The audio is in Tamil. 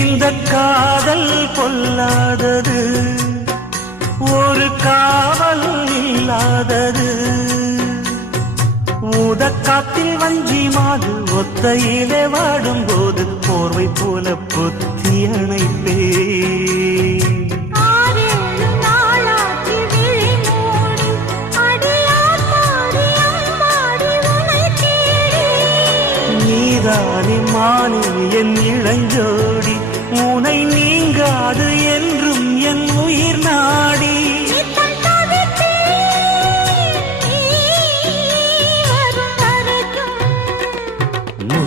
இந்த காதல் பொல்லாதது, ஒரு காவல் இல்லாதது. ஊதக்காத்தில் வஞ்சி மாது ஒத்தையிலே வாடும்போது போர்வை போல பொத்தி அணைப்பே. நீதானே மானே என் இளஞ்சோடி, உனை நீங்காது என்றும் என் உயிர் நாடி.